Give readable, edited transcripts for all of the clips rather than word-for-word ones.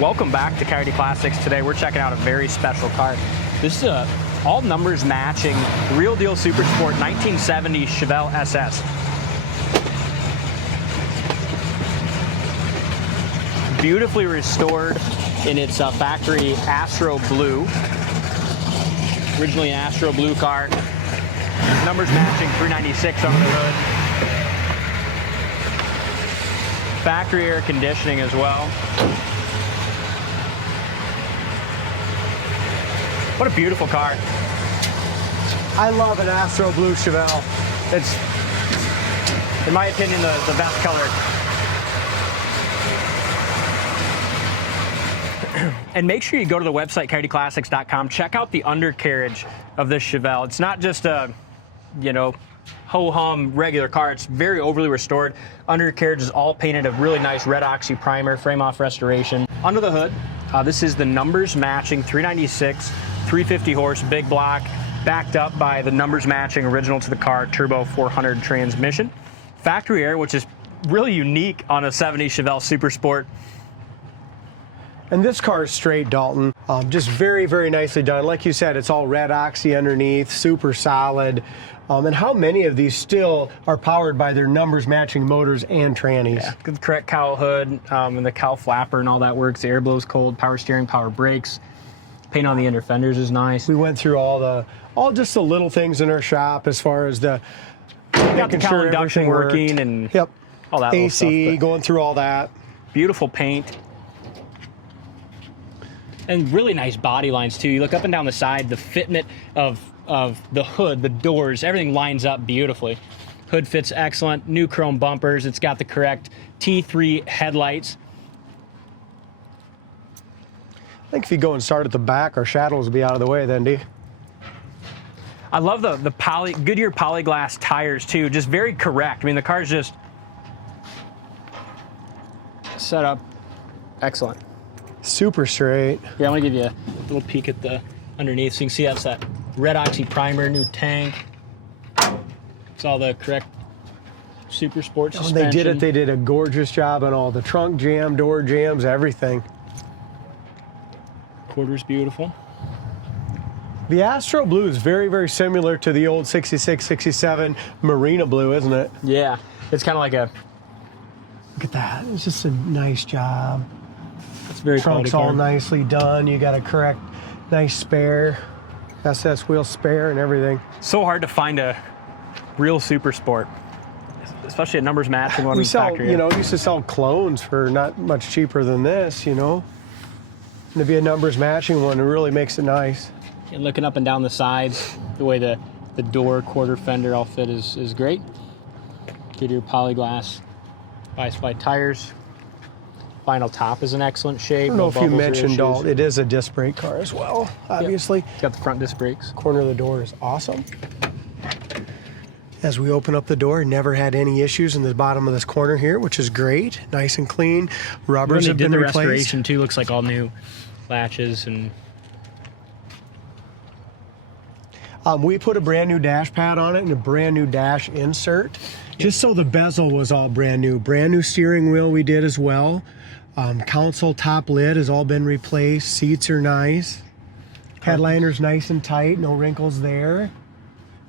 Welcome back to Coyote Classics. Today we're checking out a very special car. This is a all numbers matching, real deal super sport 1970 Chevelle SS. Beautifully restored in its factory Astro blue. Originally an Astro blue car. Numbers matching, 396 under the hood. Factory air conditioning as well. What a beautiful car. I love an Astro blue Chevelle. It's, in my opinion, the best color. And make sure you go to the website, coyoteclassics.com. Check out the undercarriage of this Chevelle. It's not just a, ho-hum regular car. It's very overly restored. Undercarriage is all painted a really nice Redoxi Primer, frame-off restoration. Under the hood, this is the numbers matching 396, 350 horse, big block, backed up by the numbers matching original to the car turbo 400 transmission. Factory air, which is really unique on a 70 Chevelle Super Sport. And this car is straight, Dalton. Just very, very nicely done. Like you said, it's all Redoxi underneath, super solid. And how many of these still are powered by their numbers matching motors and trannies? Yeah, the correct cowl hood and the cowl flapper and all that works. The air blows cold, power steering, power brakes. Paint on the inner fenders is nice. We went through all just the little things in our shop as far as the got the cowl induction working and all that AC, little stuff, going through all that. Beautiful paint. And really nice body lines too. You look up and down the side, the fitment of the hood, the doors, everything lines up beautifully. Hood fits excellent, new chrome bumpers. It's got the correct T3 headlights. I think if you go and start at the back, our shadows will be out of the way then, D. I love the Goodyear Polyglas tires too, just very correct. I mean, the car's just set up excellent. Super straight. Here, I want to give you a little peek at the underneath so you can see that's that Redoxi Primer, new tank. It's all the correct super sport suspension. They did a gorgeous job on all the trunk jam, door jams, everything. Quarter's beautiful. The Astro blue is very, very similar to the old 66, 67 Marina blue, isn't it? Yeah, it's kind of like a... Look at that, it's just a nice job. It's very Trunk's all nicely done. You got a correct, nice spare, SS wheel spare and everything. So hard to find a real super sport, especially a numbers matching one. We sell, used to sell clones for not much cheaper than this, And to be a numbers matching one, it really makes it nice. And looking up and down the sides, the way the door quarter fender all fit is great. Goodyear Polyglas bi-split tires. Vinyl top is in excellent shape. I don't know if you mentioned, Dalt, it is a disc brake car as well, obviously. Yep. It's got the front disc brakes. Corner of the door is awesome. As we open up the door, never had any issues in the bottom of this corner here, which is great. Nice and clean. Rubbers have been replaced. The restoration too looks like all new latches and... we put a brand new dash pad on it and a brand new dash insert, just so the bezel was all brand new. Brand new steering wheel we did as well. Console top lid has all been replaced. Seats are nice. Headliner's nice and tight, no wrinkles there.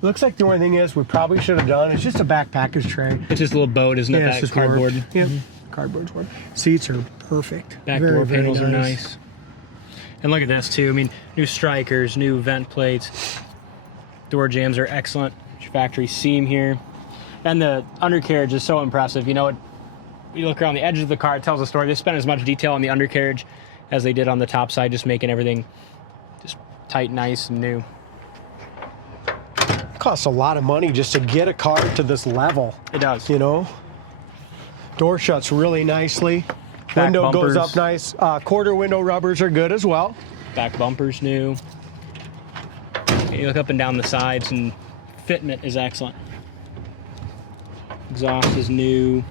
Looks like the only thing is we probably should have done is just a back package tray. It's just a little boat, isn't it? Yeah, that it's just cardboard. Yep. Cardboard's one. Seats are perfect. Back door panels are nice. And look at this too. I mean, new strikers, new vent plates. Door jams are excellent. Factory seam here. And the undercarriage is so impressive. You look around the edges of the car, it tells a story. They spent as much detail on the undercarriage as they did on the top side, just making everything just tight, nice, and new. It costs a lot of money just to get a car to this level. It does. Door shuts really nicely. Back window bumpers. goes up nice. Quarter window rubbers are good as well. Back bumper's new. You look up and down the sides, and fitment is excellent. Exhaust is new.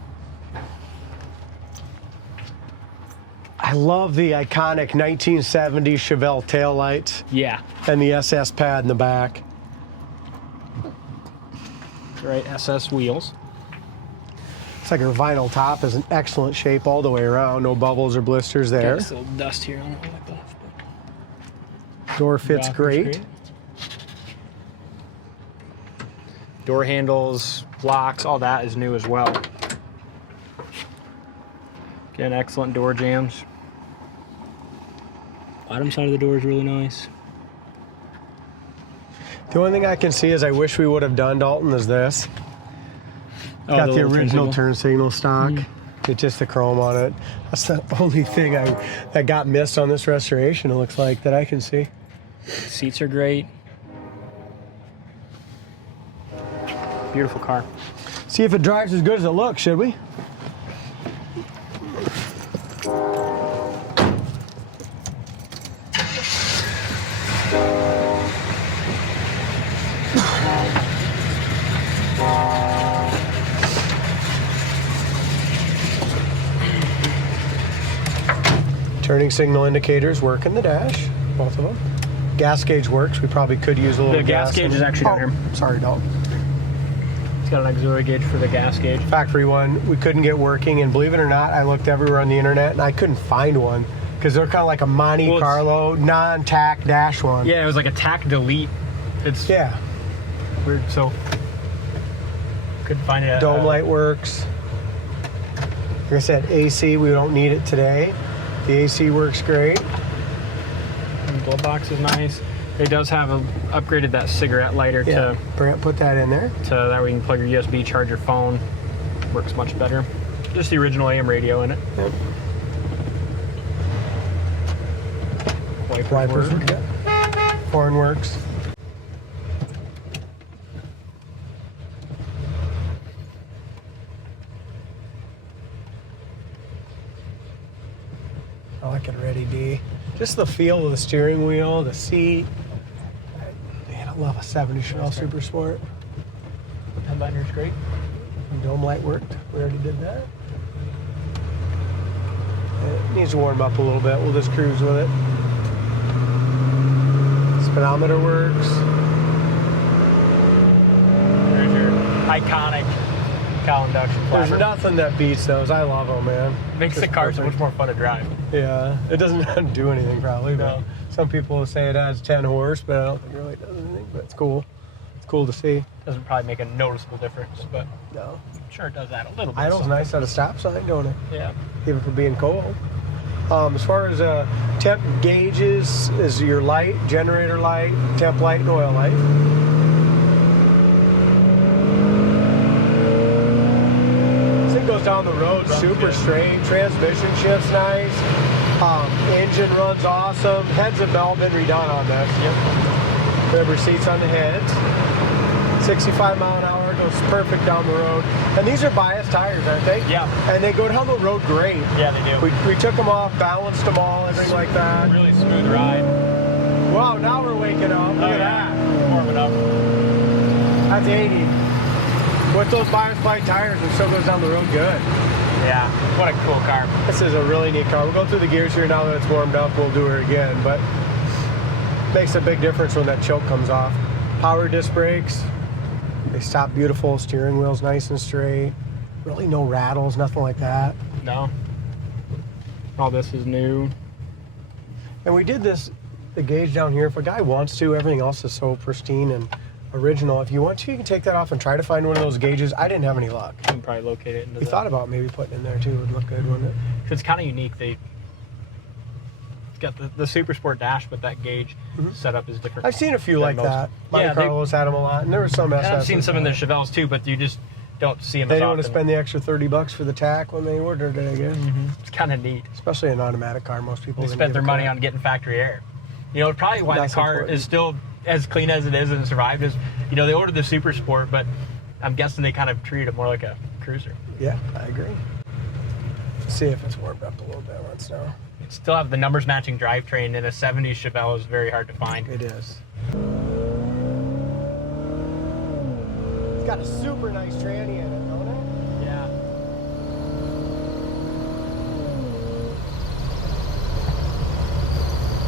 I love the iconic 1970 Chevelle taillights. Yeah. And the SS pad in the back. Right, SS wheels. Looks like her vinyl top is in excellent shape all the way around. No bubbles or blisters there. Got this little dust here on it like that. Door fits great. Door handles, locks, all that is new as well. Again, excellent door jams. Bottom side of the door is really nice. The only thing I can see is I wish we would have done, Dalton, is this. Oh, Got the original turn signal stock. It's just the chrome on it. That's the only thing that got missed on this restoration, it looks like, that I can see. Seats are great. Beautiful car. See if it drives as good as it looks, should we? Turning signal indicators work in the dash, both of them. Gas gauge works. We probably could use a little gas. The gas gauge is actually down here. Sorry, Dalton. It's got an auxiliary gauge for the gas gauge. Factory one, we couldn't get working, and believe it or not, I looked everywhere on the internet and I couldn't find one because they're kind of like a Monte Carlo non-tack dash one. Yeah, it was like a tack delete. It's weird, so couldn't find it. Dome light works. Like I said, AC, we don't need it today. The AC works great. And the glove box is nice. It does have upgraded that cigarette lighter to Brant put that in there. To that way you can plug your USB, charge your phone. Works much better. Just the original AM radio in it. Yep. Wipers work. Horn works. I like it already, D. Just the feel of the steering wheel, the seat. Man, I love a 70 Chevelle Super Sport. Headliner's great. And dome light worked. We already did that. It needs to warm up a little bit. We'll just cruise with it. Speedometer works. There's your iconic Cowl induction flapper. There's nothing that beats those. I love them, man. Makes the car so much more fun to drive. Yeah, it doesn't do anything probably, but No. some people will say it adds 10 horse, but I don't think it really does anything, but it's cool. It's cool to see. Doesn't probably make a noticeable difference, but No. I'm sure it does add a little bit. Idle's nice at a stop sign, don't it? Yeah. Even for being cold. As far as temp gauges, is your light, generator light, temp light, and oil light. Goes down the road super straight. Transmission shifts nice. Engine runs awesome. Heads and bell been redone on this. Yep. Rubber seats on the heads. 65 mile an hour, goes perfect down the road. And these are bias tires, aren't they? Yeah. And they go down the road great. Yeah, they do. We took them off, balanced them all, everything like that. Really smooth ride. Wow, now we're waking up. Look at that. Warming up. That's 80. With those bias plate tires, it still goes down the road good. Yeah, what a cool car. This is a really neat car. We'll go through the gears here now that it's warmed up. We'll do her again, but makes a big difference when that choke comes off. Power disc brakes. They stop beautiful. Steering wheel's nice and straight. Really no rattles, nothing like that. No. All this is new. And we did the gauge down here. If a guy wants to, everything else is so pristine and original. If you want to, you can take that off and try to find one of those gauges. I didn't have any luck. You can probably locate it. We thought about maybe putting it in there too. It would look good, wouldn't it? It's kind of unique. It's got the Super Sport dash, but that gauge setup is different. I've seen a few like most. that. Monte Carlos had them a lot, and there were some SS. I've seen some in the Chevelles too, but you just don't see them They as didn't often. want to spend the extra $30 for the tack when they ordered it, I guess. It's kind of neat. Especially an automatic car, most people They wouldn't spent give their a money crap. on getting factory air. You know, probably why That's the car important. is still as clean as it is and survived is, you know, they ordered the Super Sport, but I'm guessing they kind of treated it more like a cruiser. Yeah, I agree. Let's see if it's warmed up a little bit. Let's know. It still have the numbers matching drivetrain, and a 70s Chevelle is very hard to find. It is. It's got a super nice tranny in it, don't it? Yeah.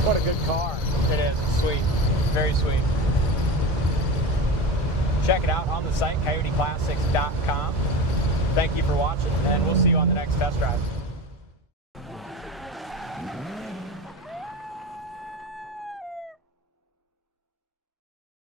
What a good car. It is. It's sweet. Very sweet. Check it out on the site, coyoteclassics.com. Thank you for watching, and we'll see you on the next test drive.